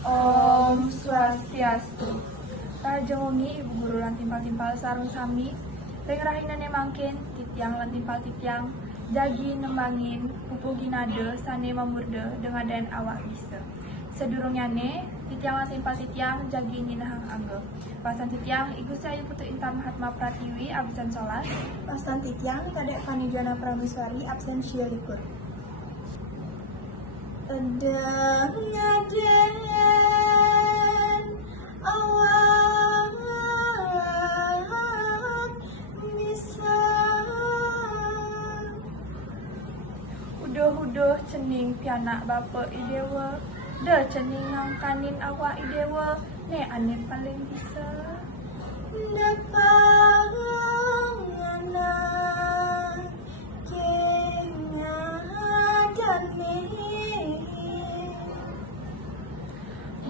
Om Swastiastu. Raja wengi ibu guru lan timpal-timpal sarung sami. Ring rahinane mangkin titiang lan timpal titiang. Jagi nembangin pupugi nade sane mamurde dengadan awak bisa. Sedurungyane titiang lan timpal titiang jagi ninahang anggep. Pasan titiang ibu sayu putu Intan Mahatma Pratiwi absen sholat. Pastan titiang kadek Panijana Prameswari absen syalikur. Edang ngaden awak bisa. Udoh-udoh cening pianak bapak idewa. De cening ngangkanin awak idewa. Ne ane paling bisa. Depangana kengadane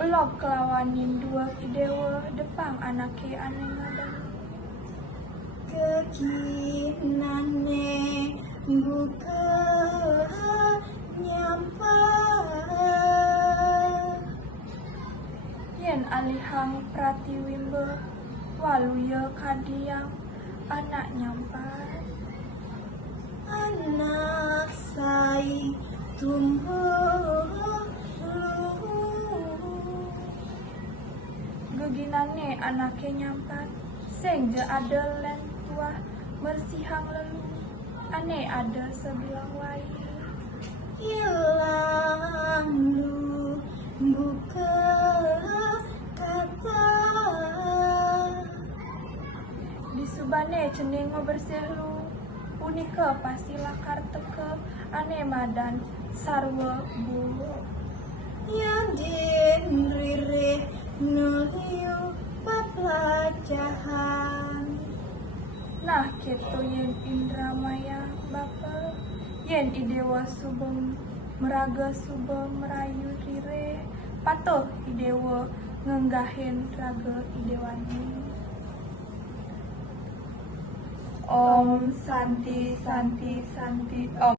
Belok kelawanin dua idewa depang anake ane ngadan. kekinane buka nyampa Yen alihang pratiwimbe waluya kadiang anak nyampai. anak sai tumbuh Geginane anake nyampat sing je ada len tuah mersihang lelu ane ada sebilang wai. hilang lu buka kata Di subane cening bersih lu unika pastilah karteke ane madan sarwa bulu. yang dinrire nuliu papelajahan Nah keto yen Indramaya bapa yen idewa subeng meraga subeng merayu rire patuh idewa ngenggahin raga idewani. Om Santi Santi Santi Om.